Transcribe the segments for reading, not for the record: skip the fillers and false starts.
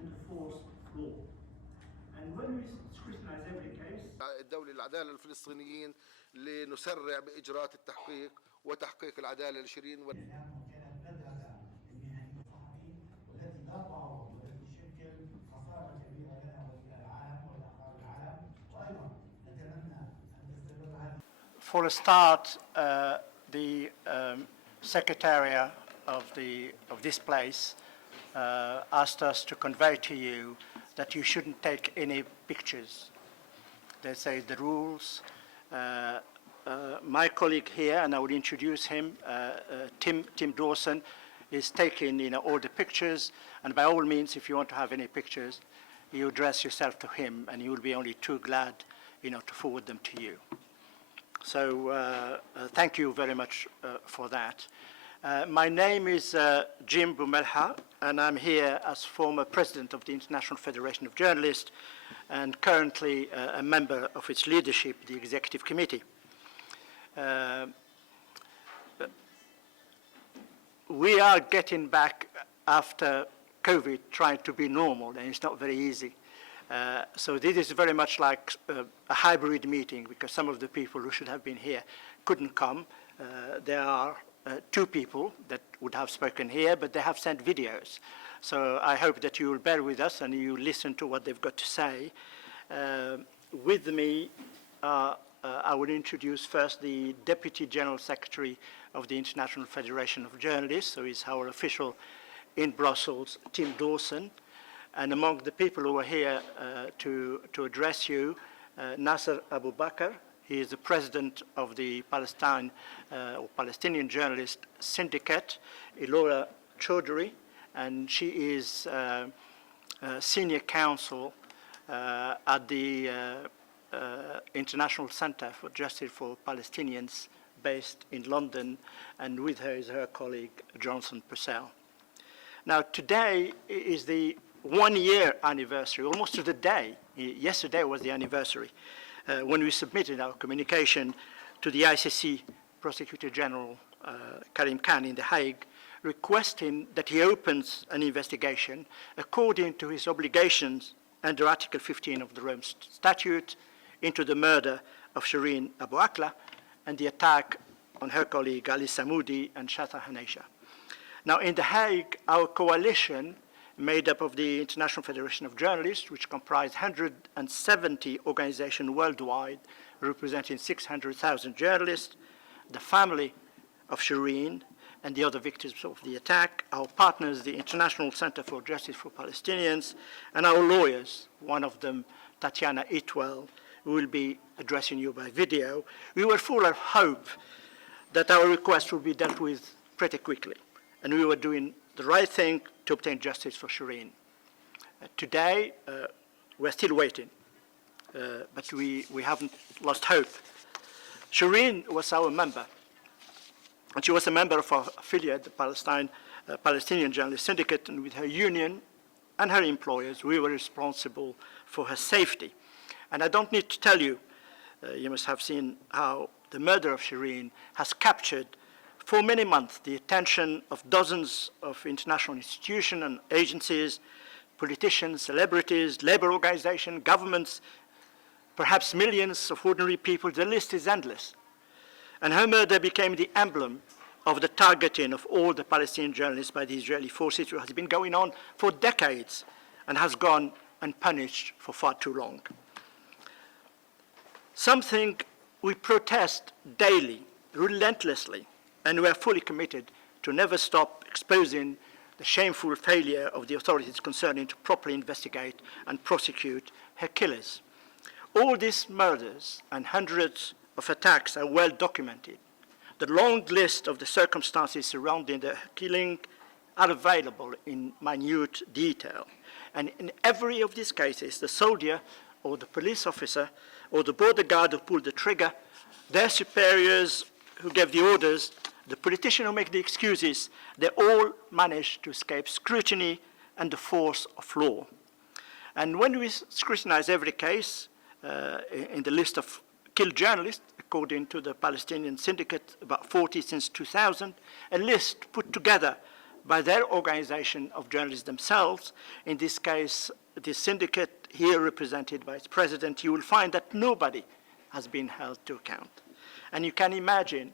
and enforce law. And when we scrutinize every case, الدولة للعدالة الفلسطينيين لنسرع بإجراءات التحقيق وتحقيق العدالة لشيرين. كانت مذهبة المهنيين الصحفيين والتي لا تعوض والتي تشكل خسارة كبيرة لنا وللعالم ولأخبار العالم، وأيضا نتمنى أن تستمر هذه. For a start, the Secretariat of this place asked us to convey to you that you shouldn't take any pictures. They say the rules. My colleague here, and I will introduce him, Tim Dawson, is taking all the pictures, and by all means, if you want to have any pictures, you address yourself to him, and he will be only too glad to forward them to you. So thank you very much for that. My name is Jim Bumelha, and I'm here as former president of the International Federation of Journalists and currently a member of its leadership, the Executive Committee. We are getting back after COVID, trying to be normal, and it's not very easy. So this is very much like a hybrid meeting, because some of the people who should have been here couldn't come. There are two people that would have spoken here, but they have sent videos. So I hope that you will bear with us and you listen to what they've got to say. With me, I will introduce first the Deputy General Secretary of the International Federation of Journalists, so he's our official in Brussels, Tim Dawson. And among the people who are here to address you, Nasser Abu Bakr. He is the president of the Palestinian Journalist Syndicate, Ilora Chaudhry, and she is senior counsel at the International Center for Justice for Palestinians based in London, and with her is her colleague Johnson Purcell. Now today is the 1-year anniversary, almost to the day. Yesterday was the anniversary when we submitted our communication to the ICC Prosecutor General Karim Khan in The Hague, requesting that he opens an investigation according to his obligations under Article 15 of the Rome Statute into the murder of Shireen Abu Akleh and the attack on her colleague Ali Samoudi and Shatta Haneisha. Now in The Hague, our coalition, made up of the International Federation of Journalists, which comprised 170 organizations worldwide, representing 600,000 journalists, the family of Shireen and the other victims of the attack, our partners, the International Center for Justice for Palestinians, and our lawyers, one of them, Tatiana Itwell, who will be addressing you by video. We were full of hope that our request would be dealt with pretty quickly, and we were doing the right thing to obtain justice for Shireen. Today, we're still waiting, but we haven't lost hope. Shireen was our member, and she was a member of our affiliate, the Palestinian Journalist Syndicate, and with her union and her employers, we were responsible for her safety. And I don't need to tell you, you must have seen how the murder of Shireen has captured for many months the attention of dozens of international institutions and agencies, politicians, celebrities, labor organizations, governments, perhaps millions of ordinary people. The list is endless. And her murder became the emblem of the targeting of all the Palestinian journalists by the Israeli forces, which has been going on for decades and has gone unpunished for far too long. Something we protest daily, relentlessly, and we are fully committed to never stop exposing the shameful failure of the authorities concerned to properly investigate and prosecute her killers. All these murders and hundreds of attacks are well documented. The long list of the circumstances surrounding the killing are available in minute detail. And in every of these cases, the soldier or the police officer or the border guard who pulled the trigger, their superiors who gave the orders, the politicians who make the excuses, they all manage to escape scrutiny and the force of law. And when we scrutinize every case in the list of killed journalists, according to the Palestinian Syndicate, about 40 since 2000, a list put together by their organization of journalists themselves. In this case, the syndicate here represented by its president, you will find that nobody has been held to account. And you can imagine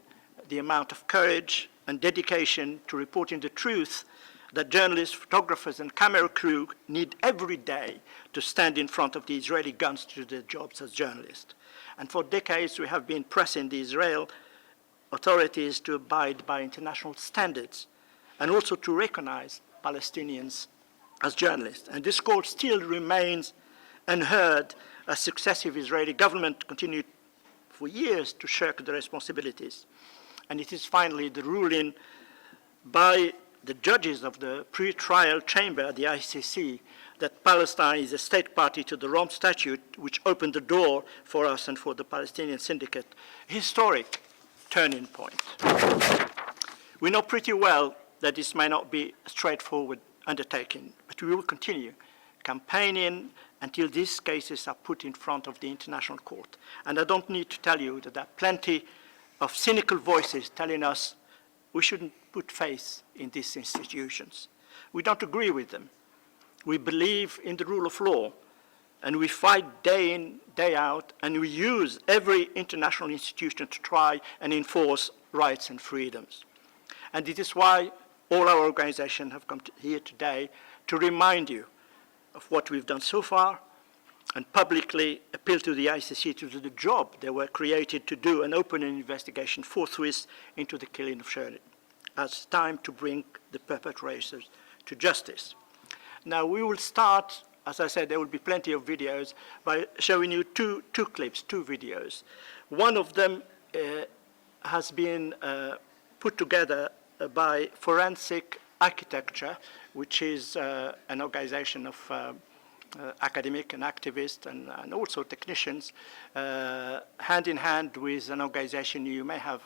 the amount of courage and dedication to reporting the truth that journalists, photographers, and camera crew need every day to stand in front of the Israeli guns to do their jobs as journalists. And for decades, we have been pressing the Israel authorities to abide by international standards and also to recognize Palestinians as journalists. And this call still remains unheard as successive Israeli government continued for years to shirk the responsibilities. And it is finally the ruling by the judges of the pre-trial chamber, the ICC, that Palestine is a state party to the Rome Statute, which opened the door for us and for the Palestinian Syndicate. Historic turning point. We know pretty well that this may not be a straightforward undertaking, but we will continue campaigning until these cases are put in front of the International Court. And I don't need to tell you that there are plenty of cynical voices telling us we shouldn't put faith in these institutions. We don't agree with them. We believe in the rule of law, and we fight day in, day out, and we use every international institution to try and enforce rights and freedoms. And it is why all our organizations have come here today to remind you of what we've done so far and publicly appeal to the ICC to do the job they were created to do and open an investigation forthwith into the killing of Shireen. It's time to bring the perpetrators to justice. Now we will start, as I said, there will be plenty of videos, by showing you two clips, two videos. One of them has been put together by Forensic Architecture, which is an organization of academic and activists and also technicians, hand in hand with an organization you may have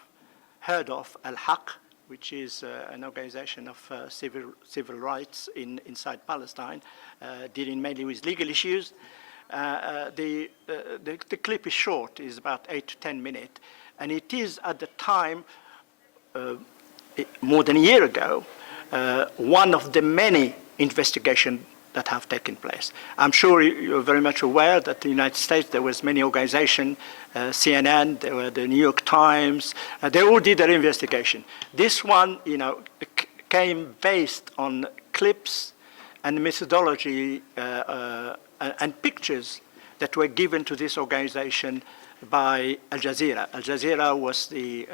heard of, Al-Haq, which is an organization of civil rights inside Palestine, dealing mainly with legal issues. The clip is short, is about 8 to 10 minutes, and it is at the time, more than a year ago, one of the many investigations that have taken place. I'm sure you're very much aware that in the United States there was many organizations, CNN, there were the New York Times, they all did their investigation. This one, came based on clips and methodology and pictures that were given to this organization by Al Jazeera. Al Jazeera was the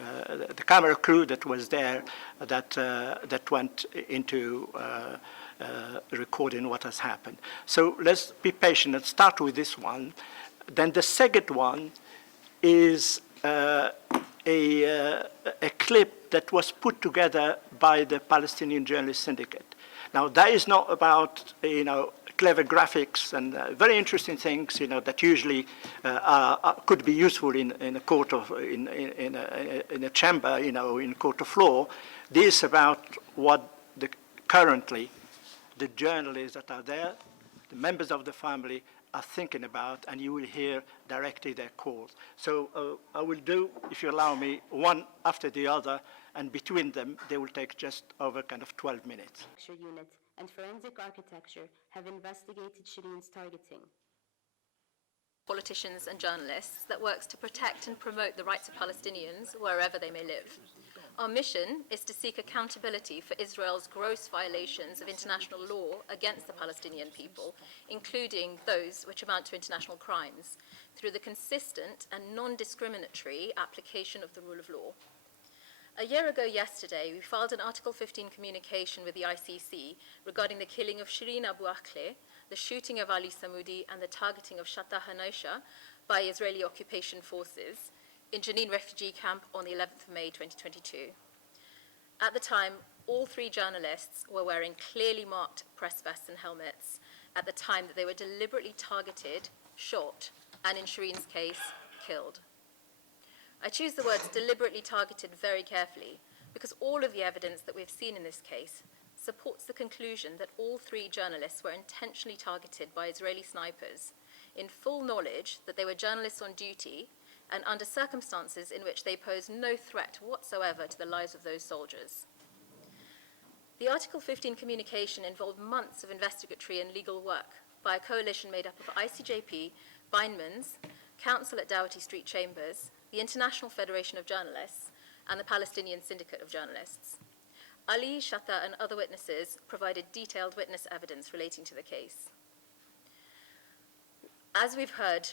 camera crew that was there that went into recording what has happened. So let's be patient and start with this one. Then the second one is a clip that was put together by the Palestinian Journalist Syndicate. Now that is not about clever graphics and very interesting things that usually could be useful in a court of in a chamber in court of law. This is about what currently the journalists that are there, the members of the family, are thinking about, and you will hear directly their calls. So I will do, if you allow me, one after the other, and between them, they will take just over kind of 12 minutes. Unit and Forensic Architecture have investigated Shireen's targeting. Politicians and journalists that works to protect and promote the rights of Palestinians wherever they may live. Our mission is to seek accountability for Israel's gross violations of international law against the Palestinian people, including those which amount to international crimes, through the consistent and non-discriminatory application of the rule of law. A year ago yesterday, we filed an Article 15 communication with the ICC regarding the killing of Shireen Abu Akleh, the shooting of Ali Samoudi, and the targeting of Shattah Hanaisha by Israeli occupation forces in Jenin refugee camp on the 11th of May 2022. At the time, all three journalists were wearing clearly marked press vests and helmets at the time that they were deliberately targeted, shot, and in Shireen's case, killed. I choose the words deliberately targeted very carefully because all of the evidence that we've seen in this case supports the conclusion that all three journalists were intentionally targeted by Israeli snipers in full knowledge that they were journalists on duty and under circumstances in which they posed no threat whatsoever to the lives of those soldiers. The Article 15 communication involved months of investigatory and legal work by a coalition made up of ICJP, Bindmans, Council at Doughty Street Chambers, the International Federation of Journalists, and the Palestinian Syndicate of Journalists. Ali, Shatta, and other witnesses provided detailed witness evidence relating to the case. As we've heard,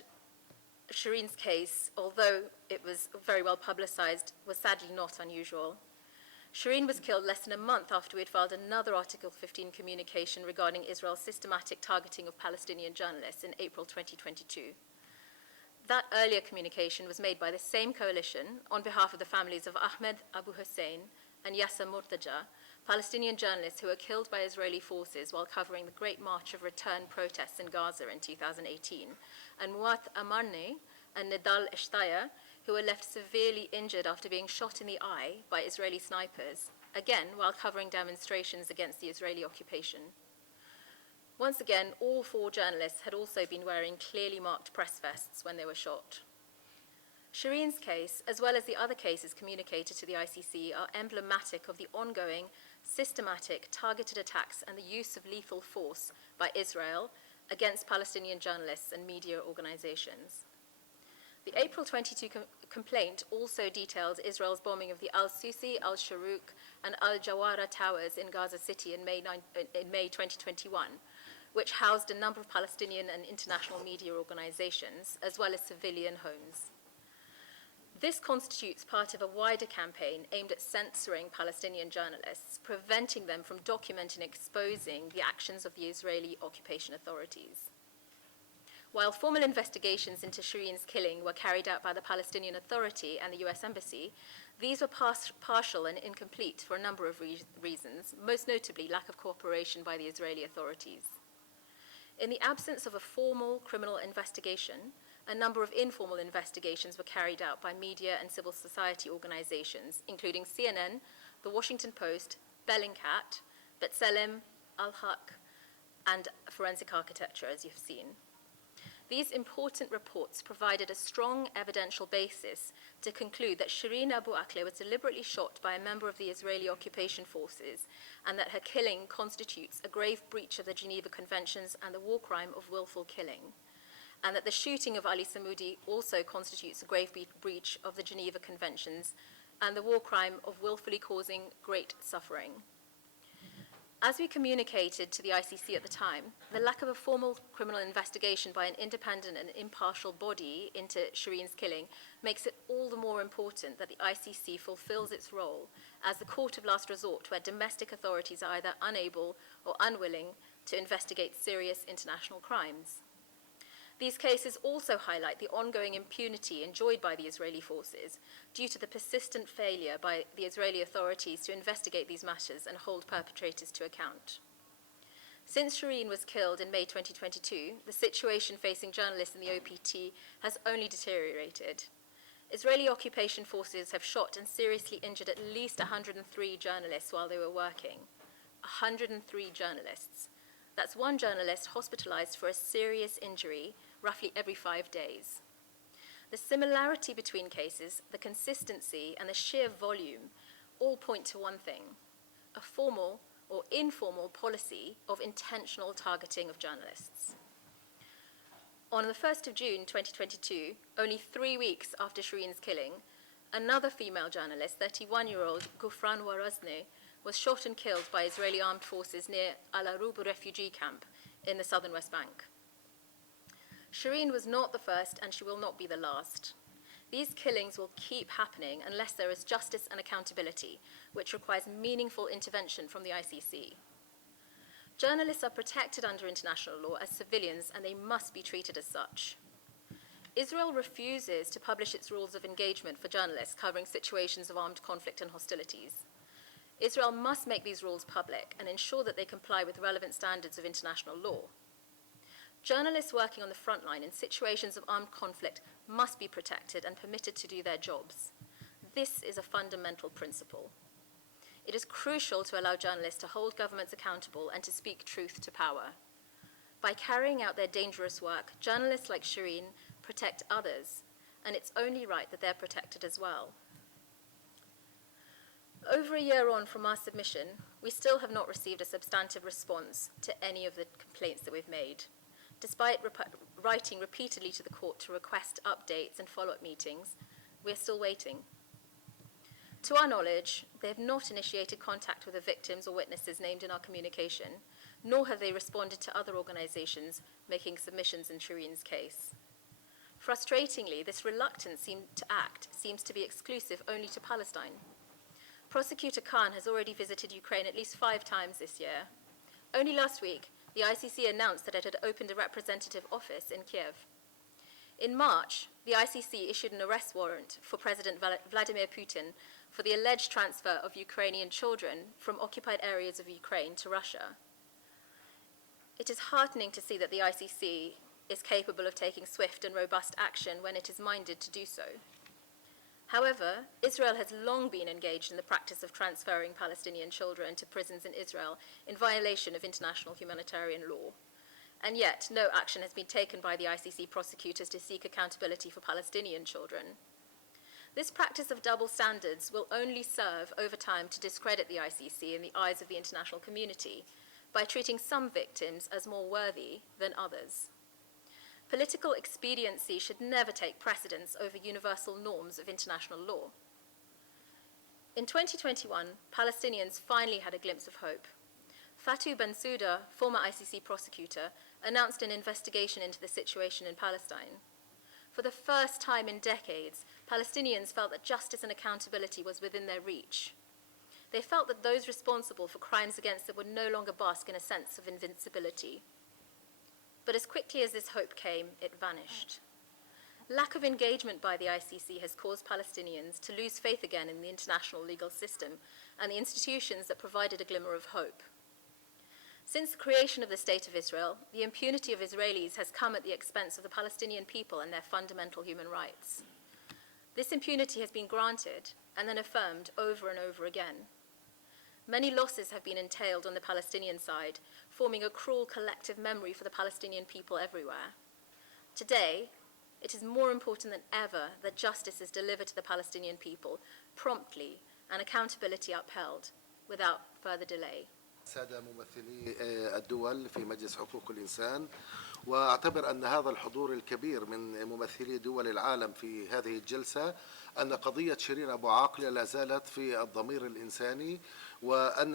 Shireen's case, although it was very well publicized, was sadly not unusual. Shireen was killed less than a month after we had filed another Article 15 communication regarding Israel's systematic targeting of Palestinian journalists in April 2022. That earlier communication was made by the same coalition on behalf of the families of Ahmed Abu Hussein and Yasser Murtaja, Palestinian journalists who were killed by Israeli forces while covering the Great March of Return protests in Gaza in 2018, and Muat Amarne and Nidal Eshtaya, who were left severely injured after being shot in the eye by Israeli snipers, again while covering demonstrations against the Israeli occupation. Once again, all 4 journalists had also been wearing clearly marked press vests when they were shot. Shireen's case, as well as the other cases communicated to the ICC, are emblematic of the ongoing, systematic, targeted attacks and the use of lethal force by Israel against Palestinian journalists and media organizations. The April 22 complaint also detailed Israel's bombing of the Al-Susi, Al-Sharuk, and Al-Jawara towers in Gaza City in May 2021, which housed a number of Palestinian and international media organizations, as well as civilian homes. This constitutes part of a wider campaign aimed at censoring Palestinian journalists, preventing them from documenting and exposing the actions of the Israeli occupation authorities. While formal investigations into Shireen's killing were carried out by the Palestinian Authority and the US Embassy, these were partial and incomplete for a number of reasons, most notably lack of cooperation by the Israeli authorities. In the absence of a formal criminal investigation, a number of informal investigations were carried out by media and civil society organizations, including CNN, The Washington Post, Bellingcat, B'Tselem, Al-Haq, and Forensic Architecture, as you've seen. These important reports provided a strong evidential basis to conclude that Shireen Abu Akleh was deliberately shot by a member of the Israeli occupation forces, and that her killing constitutes a grave breach of the Geneva Conventions and the war crime of willful killing, and that the shooting of Ali Samoudi also constitutes a grave breach of the Geneva Conventions and the war crime of willfully causing great suffering. As we communicated to the ICC at the time, the lack of a formal criminal investigation by an independent and impartial body into Shireen's killing makes it all the more important that the ICC fulfills its role as the court of last resort, where domestic authorities are either unable or unwilling to investigate serious international crimes. These cases also highlight the ongoing impunity enjoyed by the Israeli forces due to the persistent failure by the Israeli authorities to investigate these matters and hold perpetrators to account. Since Shireen was killed in May 2022, the situation facing journalists in the OPT has only deteriorated. Israeli occupation forces have shot and seriously injured at least 103 journalists while they were working. 103 journalists. That's one journalist hospitalized for a serious injury roughly every 5 days. The similarity between cases, the consistency, and the sheer volume all point to one thing: a formal or informal policy of intentional targeting of journalists. On the 1st of June 2022, only 3 weeks after Shireen's killing, another female journalist, 31-year-old Gufran Warazne, was shot and killed by Israeli armed forces near Al-Arub refugee camp in the southern West Bank. Shireen was not the first, and she will not be the last. These killings will keep happening unless there is justice and accountability, which requires meaningful intervention from the ICC. Journalists are protected under international law as civilians, and they must be treated as such. Israel refuses to publish its rules of engagement for journalists covering situations of armed conflict and hostilities. Israel must make these rules public and ensure that they comply with relevant standards of international law. Journalists working on the front line in situations of armed conflict must be protected and permitted to do their jobs. This is a fundamental principle. It is crucial to allow journalists to hold governments accountable and to speak truth to power. By carrying out their dangerous work, journalists like Shireen protect others, and it's only right that they're protected as well. Over a year on from our submission, we still have not received a substantive response to any of the complaints that we've made. Despite writing repeatedly to the court to request updates and follow-up meetings, we're still waiting. To our knowledge, they have not initiated contact with the victims or witnesses named in our communication, nor have they responded to other organizations making submissions in Shireen's case. Frustratingly, this reluctance to act seems to be exclusive only to Palestine. Prosecutor Khan has already visited Ukraine at least 5 times this year. Only last week, the ICC announced that it had opened a representative office in Kiev. In March, the ICC issued an arrest warrant for President Vladimir Putin for the alleged transfer of Ukrainian children from occupied areas of Ukraine to Russia. It is heartening to see that the ICC is capable of taking swift and robust action when it is minded to do so. However, Israel has long been engaged in the practice of transferring Palestinian children to prisons in Israel in violation of international humanitarian law. And yet, no action has been taken by the ICC prosecutors to seek accountability for Palestinian children. This practice of double standards will only serve over time to discredit the ICC in the eyes of the international community by treating some victims as more worthy than others. Political expediency should never take precedence over universal norms of international law. In 2021, Palestinians finally had a glimpse of hope. Fatou Bensouda, former ICC prosecutor, announced an investigation into the situation in Palestine. For the first time in decades, Palestinians felt that justice and accountability was within their reach. They felt that those responsible for crimes against them would no longer bask in a sense of invincibility. But as quickly as this hope came, it vanished. Lack of engagement by the ICC has caused Palestinians to lose faith again in the international legal system and the institutions that provided a glimmer of hope. Since the creation of the State of Israel, the impunity of Israelis has come at the expense of the Palestinian people and their fundamental human rights. This impunity has been granted and then affirmed over and over again. Many losses have been entailed on the Palestinian side, forming a cruel collective memory for the Palestinian people everywhere. Today, it is more important than ever that justice is delivered to the Palestinian people promptly and accountability upheld without further delay. سادة ممثلي الدول في مجلس حقوق الإنسان، وأعتبر أن هذا الحضور الكبير من ممثلي دول العالم في هذه الجلسة أن قضية شيرين أبو عاقلة لا زالت في الضمير الإنساني، وأن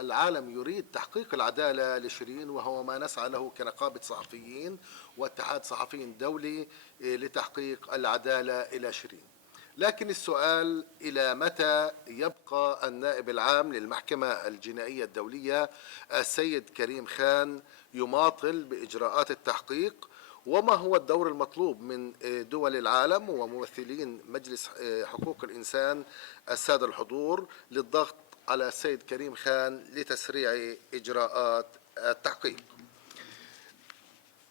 العالم يريد تحقيق العدالة لشيرين، وهو ما نسعى له كنقابة صحفيين واتحاد صحفيين دولي لتحقيق العدالة إلى شيرين. لكن السؤال إلى متى يبقى النائب العام للمحكمة الجنائية الدولية السيد كريم خان يماطل بإجراءات التحقيق، وما هو الدور المطلوب من دول العالم وممثلين مجلس حقوق الإنسان السادة الحضور للضغط على السيد كريم خان لتسريع إجراءات التحقيق.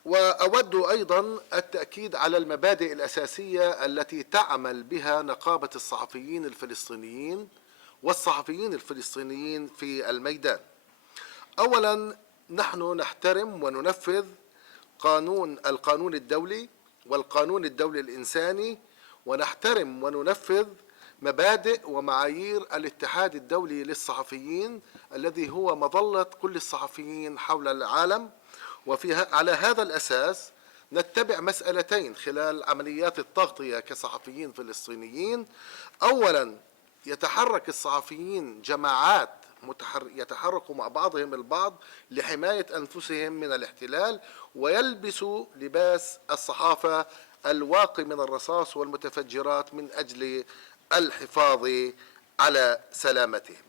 وأود أيضا التأكيد على المبادئ الأساسية التي تعمل بها نقابة الصحفيين الفلسطينيين والصحفيين الفلسطينيين في الميدان. أولا، نحن نحترم وننفذ القانون الدولي والقانون الدولي الإنساني، ونحترم وننفذ مبادئ ومعايير الاتحاد الدولي للصحفيين الذي هو مظلة كل الصحفيين حول العالم. على هذا الأساس نتبع مسألتين خلال عمليات التغطية كصحفيين فلسطينيين. أولا، يتحرك الصحفيين جماعات يتحركوا مع بعضهم البعض لحماية أنفسهم من الاحتلال، ويلبسوا لباس الصحافة الواقي من الرصاص والمتفجرات من أجل الحفاظ على سلامتهم.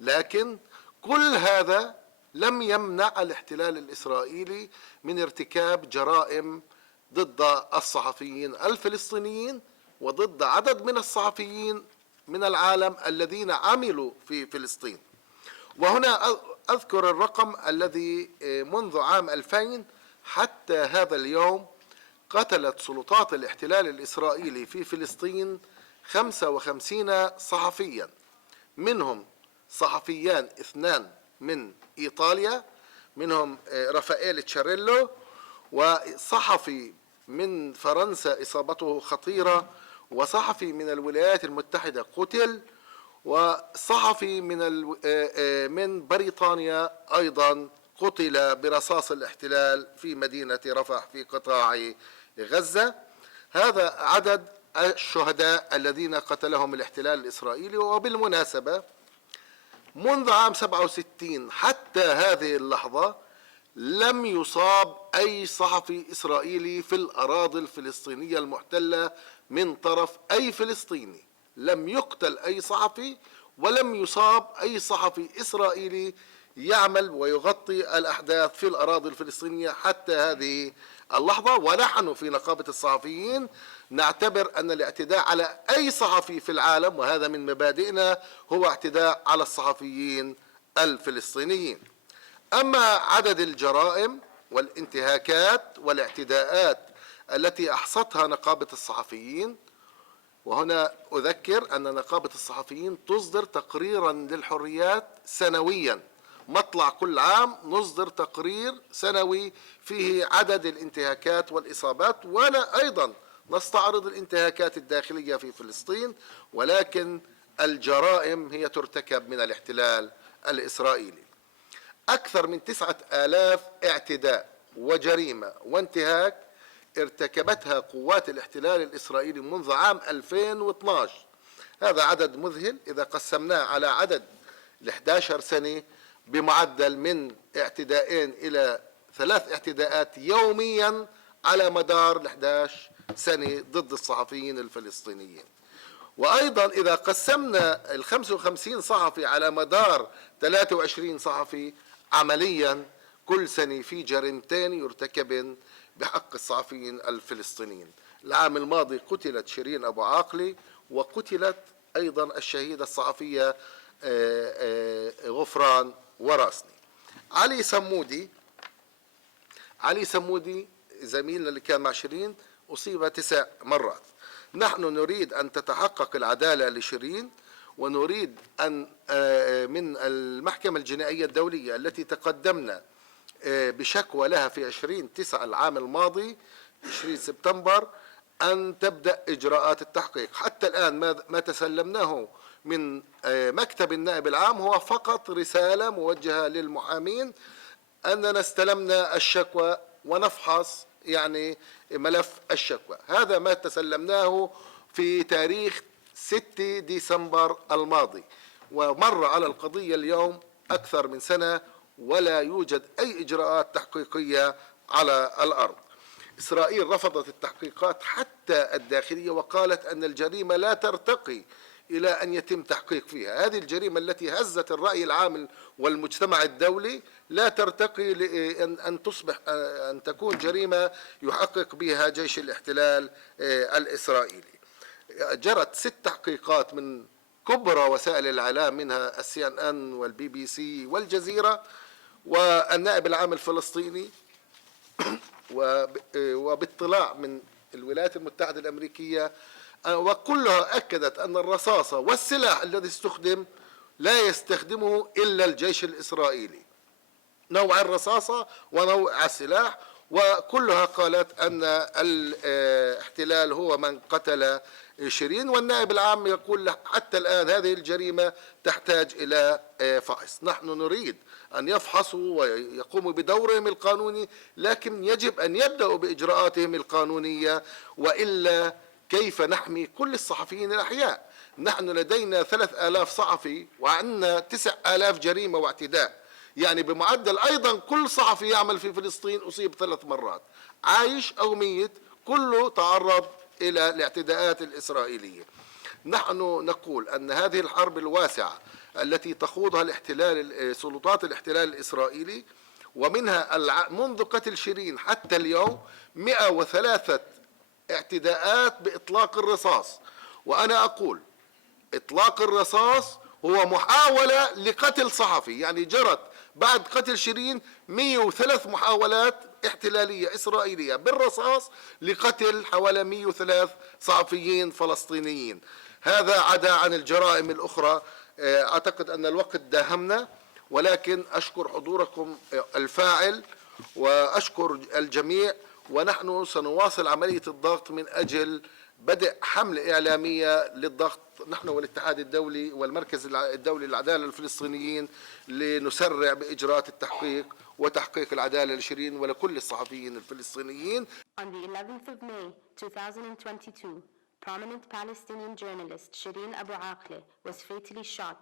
لكن كل هذا لم يمنع الاحتلال الإسرائيلي من ارتكاب جرائم ضد الصحفيين الفلسطينيين وضد عدد من الصحفيين من العالم الذين عملوا في فلسطين. وهنا أذكر الرقم الذي منذ عام 2000 حتى هذا اليوم قتلت سلطات الاحتلال الإسرائيلي في فلسطين 55 صحفيا، منهم صحفيان 2 من إيطاليا، منهم رافائيل تشاريلو، وصحفي من فرنسا إصابته خطيرة، وصحفي من الولايات المتحدة قتل، وصحفي من بريطانيا أيضا قتل برصاص الاحتلال في مدينة رفح في قطاع غزة. هذا عدد الشهداء الذين قتلهم الاحتلال الإسرائيلي. وبالمناسبة منذ عام 67 حتى هذه اللحظة لم يصاب أي صحفي إسرائيلي في الأراضي الفلسطينية المحتلة من طرف أي فلسطيني. لم يقتل أي صحفي ولم يصاب أي صحفي إسرائيلي يعمل ويغطي الأحداث في الأراضي الفلسطينية حتى هذه اللحظة. ونحن في نقابة الصحفيين نعتبر أن الاعتداء على أي صحفي في العالم، وهذا من مبادئنا، هو اعتداء على الصحفيين الفلسطينيين. أما عدد الجرائم والانتهاكات والاعتداءات التي أحصتها نقابة الصحفيين، وهنا أذكر أن نقابة الصحفيين تصدر تقريرا للحريات سنويا، مطلع كل عام نصدر تقرير سنوي فيه عدد الانتهاكات والإصابات، ولا أيضا نستعرض الانتهاكات الداخلية في فلسطين، ولكن الجرائم هي ترتكب من الاحتلال الإسرائيلي. أكثر من 9000 اعتداء وجريمة وانتهاك ارتكبتها قوات الاحتلال الإسرائيلي منذ عام 2012. هذا عدد مذهل إذا قسمناه على عدد 11 سنة، بمعدل من اعتداءين إلى 3 اعتداءات يوميا على مدار 11 سنة ضد الصحفيين الفلسطينيين. وأيضا إذا قسمنا 55 صحفي على مدار 23 صحفي، عمليا كل سنة في جريمتين يرتكبن بحق الصحفيين الفلسطينيين. العام الماضي قتلت شيرين أبو عاقلة، وقتلت أيضا الشهيدة الصحفية غفران وراسني. علي سمودي زميلنا اللي كان مع شيرين أصيب 9 مرات. نحن نريد أن تتحقق العدالة لشيرين، ونريد أن من المحكمة الجنائية الدولية التي تقدمنا بشكوى لها في 20/9 العام الماضي 20 سبتمبر أن تبدأ إجراءات التحقيق. حتى الآن ما تسلمناه من مكتب النائب العام هو فقط رسالة موجهة للمحامين أننا استلمنا الشكوى ونفحص يعني ملف الشكوى. هذا ما تسلمناه في تاريخ 6 ديسمبر الماضي، ومر على القضية اليوم أكثر من سنة ولا يوجد أي إجراءات تحقيقية على الأرض. إسرائيل رفضت التحقيقات حتى الداخلية، وقالت أن الجريمة لا ترتقي إلى أن يتم تحقيق فيها. هذه الجريمة التي هزت الرأي العام والمجتمع الدولي لا ترتقي لأن تصبح أن تكون جريمة يحقق بها جيش الاحتلال الإسرائيلي. جرت 6 تحقيقات من كبرى وسائل الإعلام، منها CNN والBBC والجزيرة والنائب العام الفلسطيني، وباطلاع من الولايات المتحدة الأمريكية، وكلها أكدت أن الرصاصة والسلاح الذي استخدم لا يستخدمه إلا الجيش الإسرائيلي، نوع الرصاصة ونوع السلاح، وكلها قالت أن الاحتلال هو من قتل شيرين. والنائب العام يقول حتى الآن هذه الجريمة تحتاج إلى فحص. نحن نريد أن يفحصوا ويقوموا بدورهم القانوني، لكن يجب أن يبدأوا بإجراءاتهم القانونية، وإلا كيف نحمي كل الصحفيين الأحياء؟ نحن لدينا 3000 صحفي وعندنا 9000 جريمة واعتداء، يعني بمعدل أيضا كل صحفي يعمل في فلسطين أصيب 3 مرات، عايش أو ميت، كله تعرض إلى الاعتداءات الإسرائيلية. نحن نقول أن هذه الحرب الواسعة التي تخوضها سلطات الاحتلال الإسرائيلي، ومنها منذ قتل شيرين حتى اليوم 103 اعتداءات بإطلاق الرصاص. وأنا أقول إطلاق الرصاص هو محاولة لقتل صحفي، يعني جرت بعد قتل شيرين 103 محاولات احتلالية إسرائيلية بالرصاص لقتل حوالي 103 صحفيين فلسطينيين. هذا عدا عن الجرائم الأخرى. أعتقد أن الوقت داهمنا، ولكن أشكر حضوركم الفاعل وأشكر الجميع، ونحن سنواصل عملية الضغط من أجل بدء حملة إعلامية للضغط نحن والاتحاد الدولي والمركز الدولي للعدالة للفلسطينيين لنسرع بإجراءات التحقيق وتحقيق العدالة لشيرين ولكل الصحفيين الفلسطينيين. On the 11th of May 2022, prominent Palestinian journalist Shireen Abu Akleh was fatally shot